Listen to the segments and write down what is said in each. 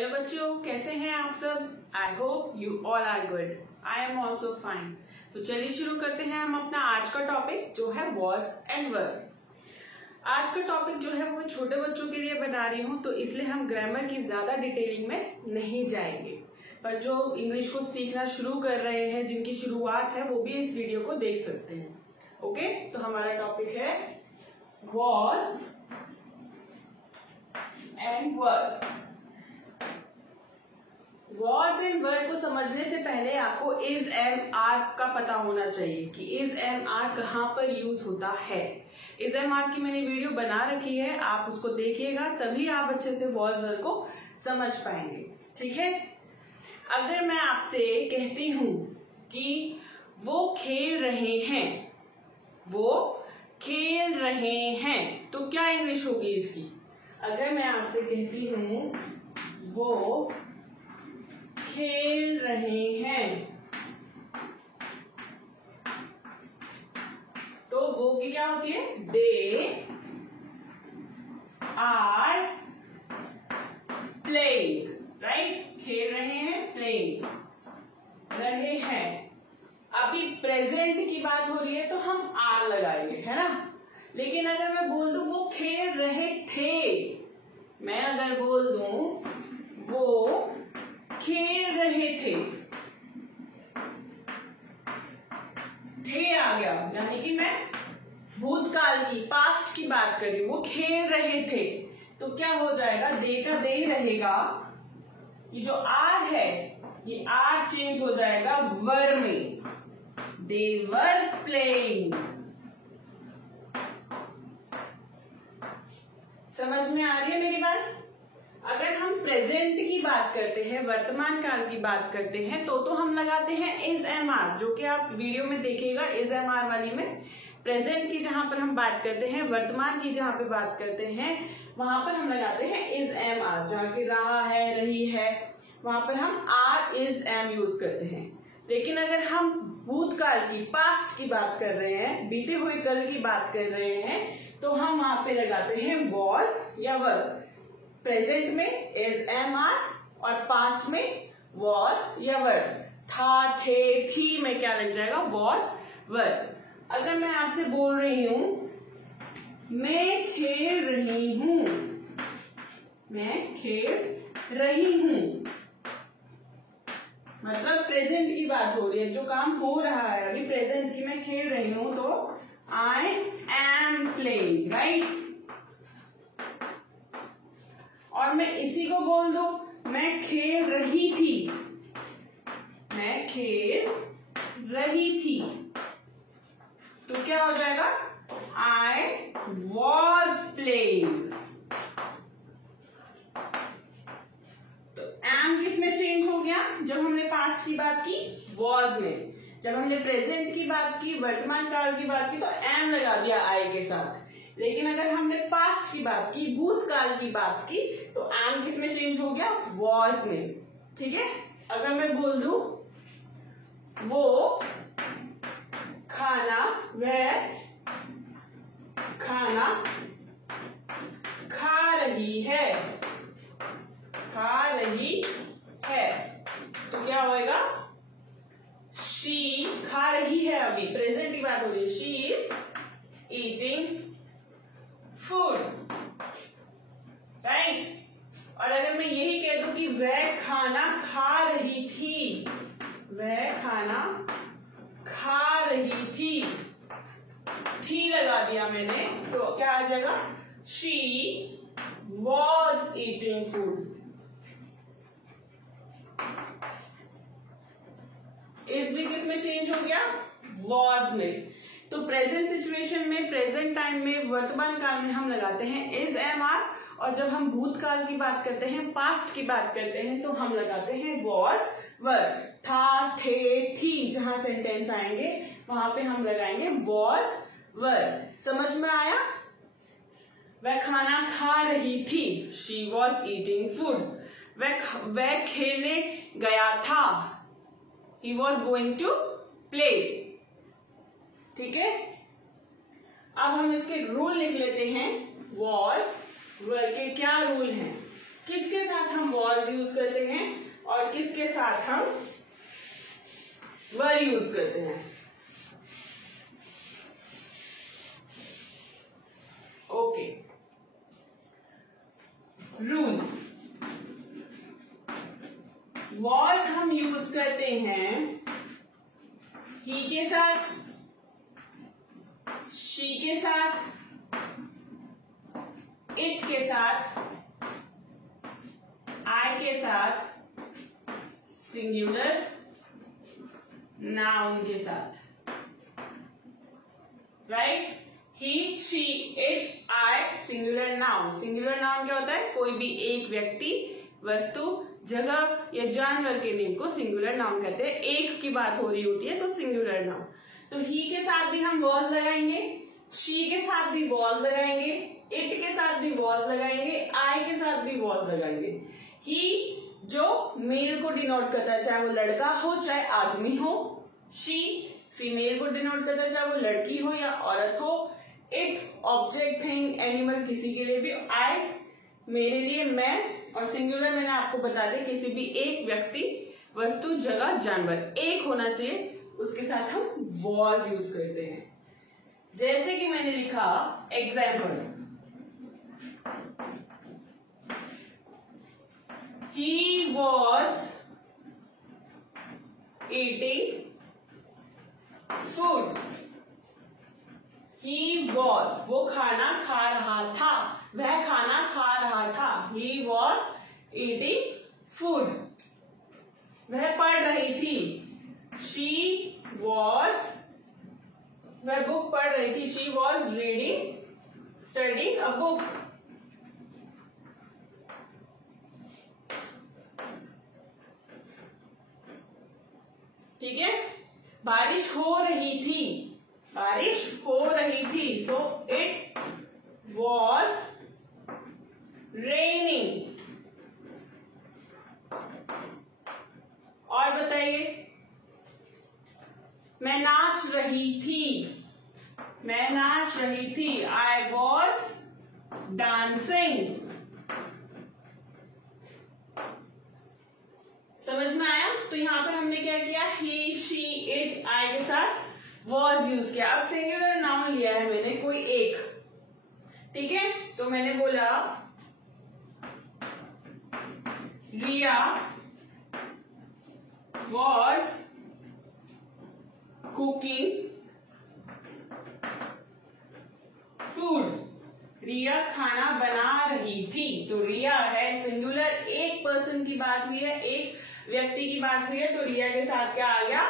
Hello बच्चों, कैसे हैं आप सब? I hope you all are good. I am also fine. तो चलिए शुरू करते हैं हम अपना आज का टॉपिक जो है वॉज एंड वर। आज का टॉपिक जो है वो छोटे बच्चों के लिए बना रही हूँ, तो इसलिए हम ग्रामर की ज्यादा डिटेलिंग में नहीं जाएंगे, पर जो इंग्लिश को सीखना शुरू कर रहे हैं, जिनकी शुरुआत है, वो भी इस वीडियो को देख सकते हैं। ओके, तो हमारा टॉपिक है was and were. Was and were को समझने से पहले आपको इज एम आर का पता होना चाहिए कि इज एम आर कहाँ पर यूज होता है। इज एम आर की मैंने वीडियो बना रखी है, आप उसको देखिएगा, तभी आप अच्छे से वॉज वर को समझ पाएंगे। ठीक है, अगर मैं आपसे कहती हूं कि वो खेल रहे हैं, वो खेल रहे हैं, तो क्या इंग्लिश होगी इसकी? अगर मैं आपसे कहती हूं वो खेल रहे हैं, तो वो की क्या होती है? They are playing, right? खेल रहे हैं, प्लेइंग रहे हैं। अभी प्रेजेंट की बात हो रही है तो हम आर लगाएंगे, है ना? लेकिन अगर मैं बोल दूं वो खेल रहे थे, मैं अगर बोल दूं वो खेल रहे थे आ गया, यानी कि मैं भूतकाल की, पास्ट की बात कर रही हूं। वो खेल रहे थे, तो क्या हो जाएगा? दे का दे रहेगा, ये जो आर है ये आर चेंज हो जाएगा वर में। दे वर प्लेइंग। समझ में आ रही है मेरी बात? अगर हम प्रेजेंट की बात करते हैं, वर्तमान काल की बात करते हैं, तो हम लगाते हैं इज एम आर, जो कि आप वीडियो में देखिएगा। इज एम आर वाली में प्रेजेंट की जहां पर हम बात करते हैं, वर्तमान की जहां पे बात करते हैं, वहां पर हम लगाते हैं इज एम आर। जहां की रहा है, रही है, वहां पर हम आर इज एम यूज करते हैं। लेकिन अगर हम भूतकाल की, पास्ट की बात कर रहे हैं, बीते हुए कल की बात कर रहे हैं, तो हम वहां पे लगाते हैं वॉज या वर। प्रेजेंट में इज एम आर और पास्ट में वॉज या वर। था, थे, थी में क्या लग जाएगा? वॉज, वर। अगर मैं आपसे बोल रही हूं मैं खेल रही हूं, मैं खेल रही हूं, मतलब प्रेजेंट की बात हो रही है, जो काम हो रहा है अभी प्रेजेंट की, मैं खेल रही हूं, तो आई एम प्लेइंग, राइट? और मैं इसी को बोल दूं मैं खेल रही थी, मैं खेल रही थी, तो क्या हो जाएगा? I was playing. तो एम किस में चेंज हो गया? जब हमने पास्ट की बात की वॉज में, जब हमने प्रेजेंट की बात की, वर्तमान काल की बात की, तो एम लगा दिया आई के साथ। लेकिन अगर हमने पास्ट की बात की, भूतकाल की बात की, तो एम किस में चेंज हो गया? वॉज में। ठीक है, अगर मैं बोल दूं वो खाना, वह खाना खा रही है, खा रही है, तो क्या होएगा? शी खा रही है, अभी प्रेजेंट की बात हो रही है, she is eating food, right? और अगर मैं यही कह दूं कि वह खाना खा रही थी, वह खाना खा रही थी लगा दिया मैंने, तो क्या आ जाएगा? She was eating food. इस भी किस में चेंज हो गया? वॉज में। तो प्रेजेंट सिचुएशन में, प्रेजेंट टाइम में, वर्तमान काल में हम लगाते हैं इज एम आर, और जब हम भूतकाल की बात करते हैं, पास्ट की बात करते हैं, तो हम लगाते हैं वॉज, वर। था, थे, थी, जहां सेंटेंस आएंगे वहां पे हम लगाएंगे वॉज, वर। समझ में आया? वह खाना खा रही थी, शी वॉज ईटिंग फूड। वह खेलने गया था, he was going to play। ठीक है, अब हम इसके रूल लिख लेते हैं। was, वर के क्या रूल हैं? किसके साथ हम वॉज यूज करते हैं और किसके साथ हम वर यूज करते हैं। Okay, rule. वॉज हम यूज करते हैं ही के साथ, शी के साथ, इट के साथ, आई के साथ, सिंगुलर नाउन के साथ। Right, he, she, it, I, singular noun. Singular noun क्या होता है? कोई भी एक व्यक्ति, वस्तु, जगह या जानवर के नेम को सिंगुलर नाउन कहते हैं। एक की बात हो रही होती है तो सिंगुलर नाउन। तो ही के साथ भी हम वॉज लगाएंगे, शी के साथ भी वॉज लगाएंगे, इट के साथ भी वॉज लगाएंगे, आई के साथ भी वॉज लगाएंगे। ही जो मेल को डिनोट करता है, चाहे वो लड़का हो चाहे आदमी हो। शी फीमेल को डिनोट करता है, चाहे वो लड़की हो या औरत हो। इट ऑब्जेक्ट, थिंग, एनिमल, किसी के लिए भी। आई मेरे लिए, मैं। और सिंगुलर मैंने आपको बता दिया, किसी भी एक व्यक्ति, वस्तु, जगह, जानवर एक होना चाहिए, उसके साथ हम वॉज यूज करते हैं। जैसे कि मैंने लिखा example, he was eating food. He was, वो खाना खा रहा था, वह खाना खा रहा था। ही वॉज ईटिंग फूड, वह पढ़ रही थी। शी वॉज, वह बुक पढ़ रही थी। She was reading, studying a book. ठीक है, बारिश हो रही थी, बारिश हो रही थी। So it was raining. और बताइए, मैं नाच रही थी, मैं नाच रही थी। I was dancing. समझ में आया? तो यहां पर हमने क्या किया, ही, शी, इट, आई के साथ वॉज यूज किया। अब सिंगुलर नाउन लिया है मैंने, कोई एक। ठीक है, तो मैंने बोला रिया वॉज कुकिंग फूड। रिया खाना बना रही थी। तो रिया है सिंगुलर, एक पर्सन की बात हुई है, एक व्यक्ति की बात हुई है, तो रिया के साथ क्या आ गया,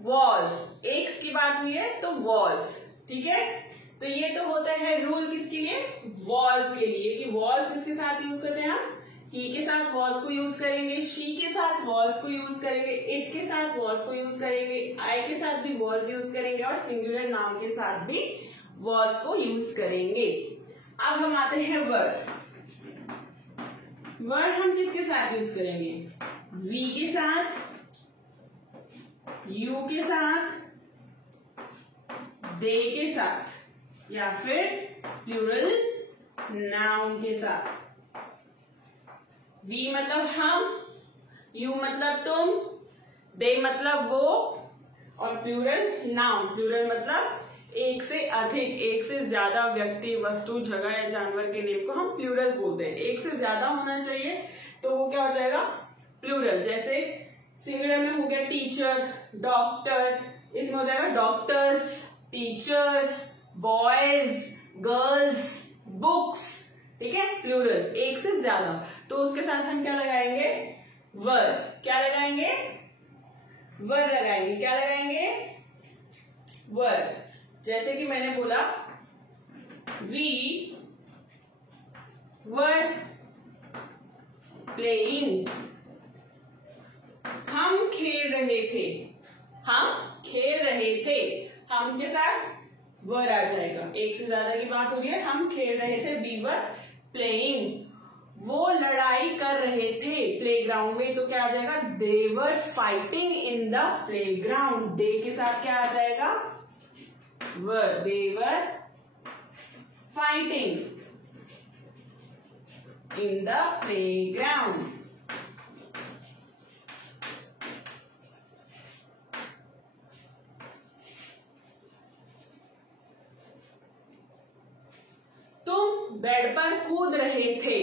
वॉज। एक की बात हुई है तो वॉज। ठीक है, तो ये तो होता है रूल किसके लिए, वॉज के लिए, कि वॉज किसके साथ यूज करते हैं हम, ही के साथ वॉज को यूज करेंगे, शी के साथ वॉज को यूज करेंगे, इट के साथ वॉज को यूज करेंगे, आई के साथ भी वॉज यूज करेंगे और सिंगुलर नाउन के साथ भी वॉज को यूज करेंगे। अब हम आते हैं वर्ड। वर्ड हम किसके साथ यूज करेंगे, वी के साथ, यू के साथ, दे के साथ, या फिर प्लूरल नाउन के साथ। वी मतलब हम, यू मतलब तुम, दे मतलब वो, और प्लूरल नाउन, प्लूरल मतलब एक से अधिक, एक से ज्यादा व्यक्ति, वस्तु, जगह या जानवर के नेम को हम प्लूरल बोलते हैं। एक से ज्यादा होना चाहिए तो वो क्या हो जाएगा, प्लूरल। जैसे सिंगुलर में हो गया टीचर, डॉक्टर, इसमें हो जाएगा doctors, teachers, boys, girls, books. ठीक है, प्लूरल, एक से ज्यादा। तो उसके साथ हम क्या लगाएंगे, वर। क्या लगाएंगे, वर लगाएंगे। क्या लगाएंगे, वर। जैसे कि मैंने बोला वी वर प्लेइंग, हम खेल रहे थे, हम खेल रहे थे। हम के साथ वर आ जाएगा, एक से ज्यादा की बात हो रही है, हम खेल रहे थे, वी वर प्लेइंग। वो लड़ाई कर रहे थे प्लेग्राउंड में, तो क्या आ जाएगा, they were fighting in the playground. They के साथ क्या आ जाएगा, were, they were fighting. in the playground. तुम बेड पर कूद रहे थे.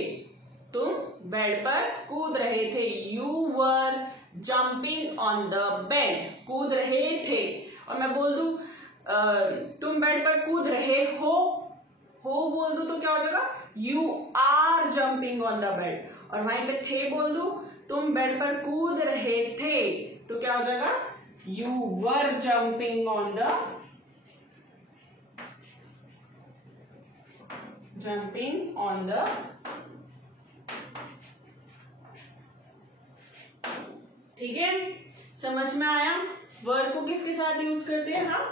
तुम बेड पर कूद रहे थे. You were jumping on the bed. कूद रहे थे. और मैं बोल दूं तुम बेड पर कूद रहे हो बोल दूं तो क्या हो जाएगा? You are jumping on the bed. और वहीं पे थे बोल दूं, तुम बेड पर कूद रहे थे तो क्या हो जाएगा? You were jumping on the ठीक है, समझ में आया? वर्ब को किसके साथ यूज करते हैं हम?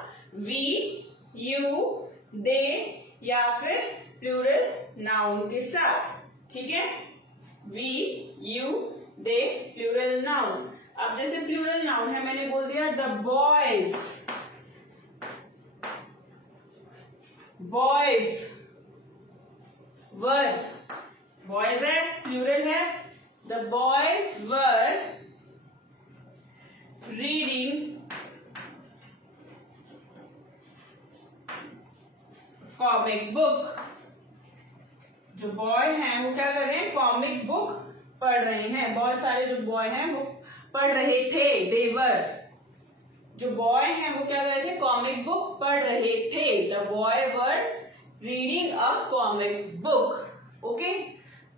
वी, यू, दे या फिर प्लूरल नाउन के साथ. ठीक है, we, you, they, plural noun. अब जैसे प्लूरल नाउन है, मैंने बोल दिया द बॉयज. वर बॉयज है, प्लूरल है. The boys were reading comic book. जो बॉय हैं वो क्या कर रहे हैं? कॉमिक बुक पढ़ रहे हैं. बहुत सारे जो बॉय हैं वो पढ़ रहे थे. देवर. जो बॉय हैं वो क्या कर रहे थे? कॉमिक बुक पढ़ रहे थे. The boy were reading a comic book. Okay,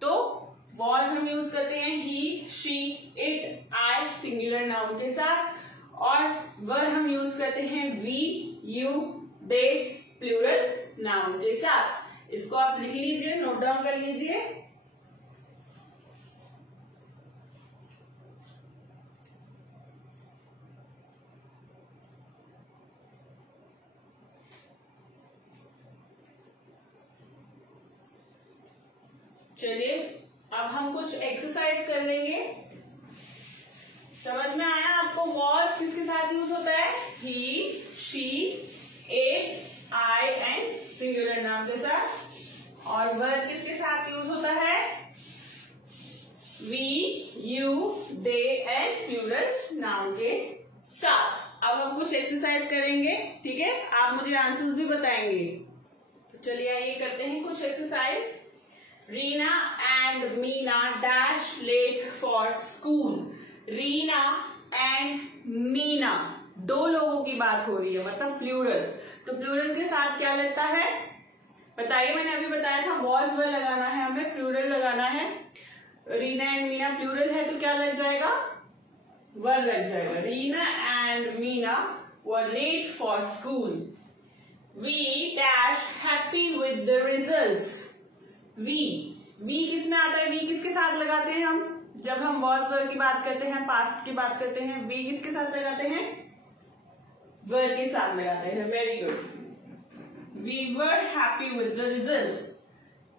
तो वॉज हम यूज करते हैं he, she, it, I singular noun के साथ. और वर हम यूज करते हैं we, you, they plural noun के साथ. इसको आप लिख लीजिए, नोट डाउन कर लीजिए. चलिए अब हम कुछ एक्सरसाइज कर लेंगे. समझ में आया आपको? वॉज किसके साथ यूज होता है? He, she, it, I and singular noun के साथ. और वर किसके साथ यूज होता है? We, you, they and plural noun के साथ. अब हम कुछ एक्सरसाइज करेंगे. ठीक है, आप मुझे आंसर्स भी बताएंगे. तो चलिए आइए करते हैं कुछ exercise. Reena and Meena dash late for school. Reena and Meena, दो लोगों की बात हो रही है, मतलब प्लूरल. तो प्लूरल के साथ क्या लगता है बताइए? मैंने अभी बताया था वॉज वर लगाना है, हमें प्लूरल लगाना है. रीना एंड मीना प्लूरल है तो क्या लग जाएगा? वर लग जाएगा. Reena and Meena were late for school. We dash happy with the results. We किसमें आता है? वी किसके साथ लगाते हैं हम जब हम वॉज वर की बात करते हैं, पास्ट की बात करते हैं? वी किसके साथ लगाते हैं? वर के साथ लगाते हैं. Very good. We were happy with the results.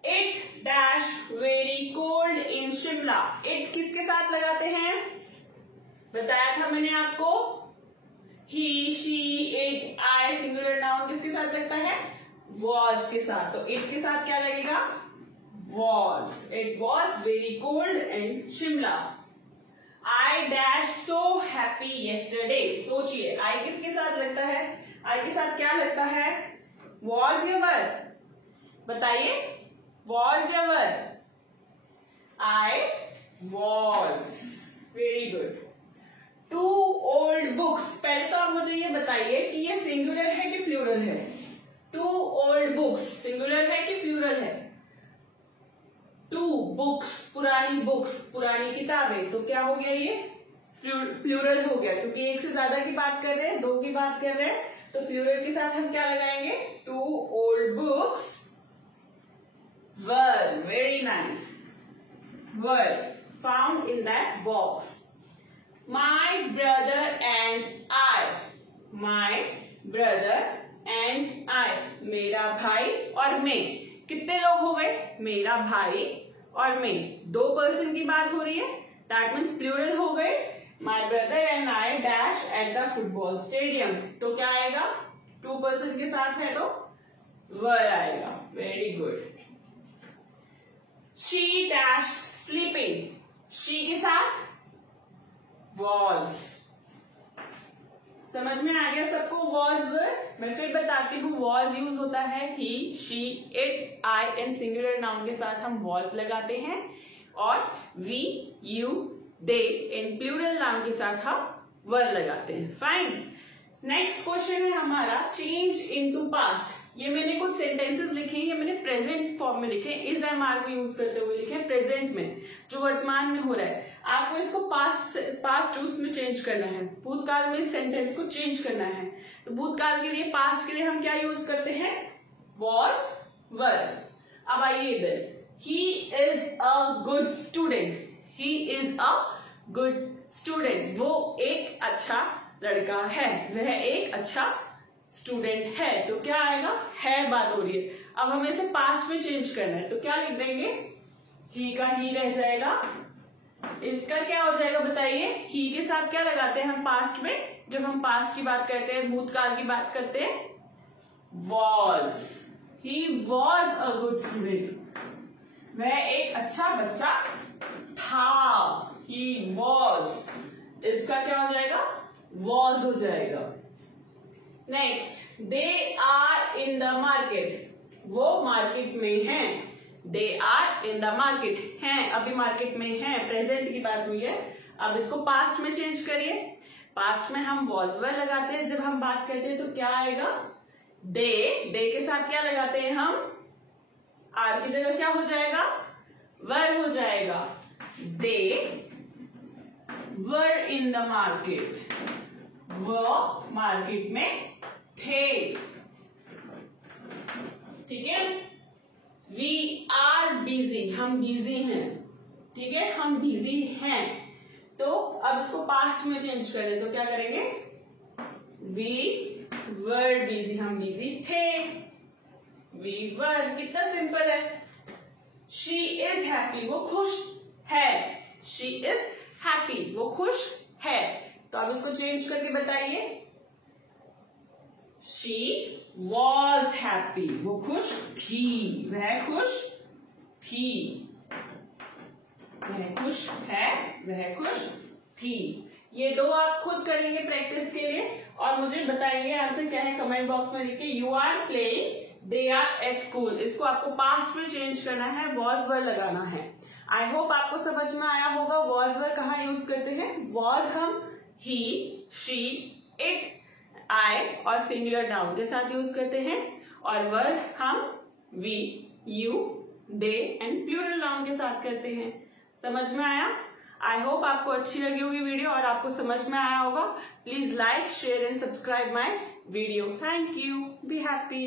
It dash very cold in Shimla. It किसके साथ लगाते हैं? बताया था मैंने आपको. He, she, it, I singular noun किसके साथ लगता है? वॉज के साथ. तो इट के साथ क्या लगेगा? Was. It was very cold in Shimla. I dash so happy yesterday. सोचिए I किसके साथ लगता है? I के साथ क्या लगता है? Was या were? बताइए. Was या were? I was. Very good. Two old books. पहले तो आप मुझे ये बताइए कि ये सिंगुलर है कि प्लूरल है? Two old books सिंगुलर है कि प्लूरल है? टू बुक्स पुरानी किताबें. तो क्या हो गया? ये प्लूरल हो गया, क्योंकि एक से ज्यादा की बात कर रहे हैं, दो की बात कर रहे हैं. तो प्लूरल के साथ हम क्या लगाएंगे? Two old books were. Very nice. Were found in that box. My brother and I. My brother and I, मेरा भाई और मैं. कितने लोग हो गए? मेरा भाई और मैं. दो पर्सन की बात हो रही है, दैट मीन्स प्लूरल हो गए. माई brother and I dash at the football stadium. तो क्या आएगा? टू पर्सन के साथ है तो वर आएगा. Very good. She dash sleeping, she के साथ वॉज। समझ में आ गया सबको वॉज वर्ड? मैं फिर बताती हूँ, वॉज यूज होता है he, she, it, I and singular noun के साथ हम वॉज लगाते हैं, और वी, यू, दे इन प्लूरल नाउन के साथ हम वर लगाते हैं। फाइन। नेक्स्ट क्वेश्चन है हमारा चेंज इनटू पास्ट। ये मैंने कुछ सेंटेंसेस लिखे हैं, ये मैंने प्रेजेंट फॉर्म में लिखे हैं, इज एम आर को यूज करते हुए लिखे हैं, प्रेजेंट में जो वर्तमान में हो रहा है। आपको इसको पास्ट उसमें चेंज करना है, भूतकाल में इस सेंटेंस को चेंज करना है। तो भूतकाल के लिए, पास्ट के लिए हम क्या यूज करते हैं? वॉज, वर। अब आइए इधर, he is a good student, he is a good student, वो एक अच्छा लड़का है, वह एक अच्छा स्टूडेंट है। तो क्या आएगा? है बात हो रही है। अब हमें इसे पास्ट में चेंज करना है, तो क्या लिख देंगे? ही का ही रह जाएगा, इसका क्या हो जाएगा बताइए? ही के साथ क्या लगाते हैं हम पास्ट में? जब हम पास्ट की बात करते हैं, भूतकाल की बात करते हैं, was. He was a good student, वह एक अच्छा बच्चा था। ही वॉज, इसका क्या हो जाएगा? वॉज हो जाएगा। Next, they are in the market, वो मार्केट में हैं। They are in the market, हैं, अभी मार्केट में हैं, प्रेजेंट की बात हुई है। अब इसको पास्ट में चेंज करिए। पास्ट में हम वॉज वर लगाते हैं, जब हम बात करते हैं तो क्या आएगा? दे, दे के साथ क्या लगाते हैं हम? आर की जगह क्या हो जाएगा? वर हो जाएगा। They were in the market, वो मार्केट में थे। ठीक है। वी आर बिजी, हम बिजी हैं। ठीक है, हम बिजी हैं। तो अब इसको पास्ट में चेंज करें तो क्या करेंगे? वी वर बिजी, हम बिजी थे। वी वर, कितना सिंपल है। शी इज हैप्पी, वो खुश है। शी इज हैप्पी, वो खुश है। तो अब इसको चेंज करके बताइए। शी वॉज हैप्पी, वो खुश थी, वह खुश थी। वह खुश है, वह खुश थी। ये दो आप खुद करेंगे प्रैक्टिस के लिए, और मुझे बताएंगे आंसर क्या है कमेंट बॉक्स में लिखिए। You are playing, they are at school, इसको आपको पास्ट में चेंज करना है, वॉज वर लगाना है। आई होप आपको समझ में आया होगा। वॉज वर कहाँ यूज करते हैं? वॉज हम ही, शी, इट, आई और सिंगुलर नाउन के साथ यूज करते हैं, और वर हम we, you, they and plural noun के साथ करते हैं। समझ में आया? आई होप आपको अच्छी लगी होगी वीडियो और आपको समझ में आया होगा। Please like, share and subscribe my video. Thank you. Be happy.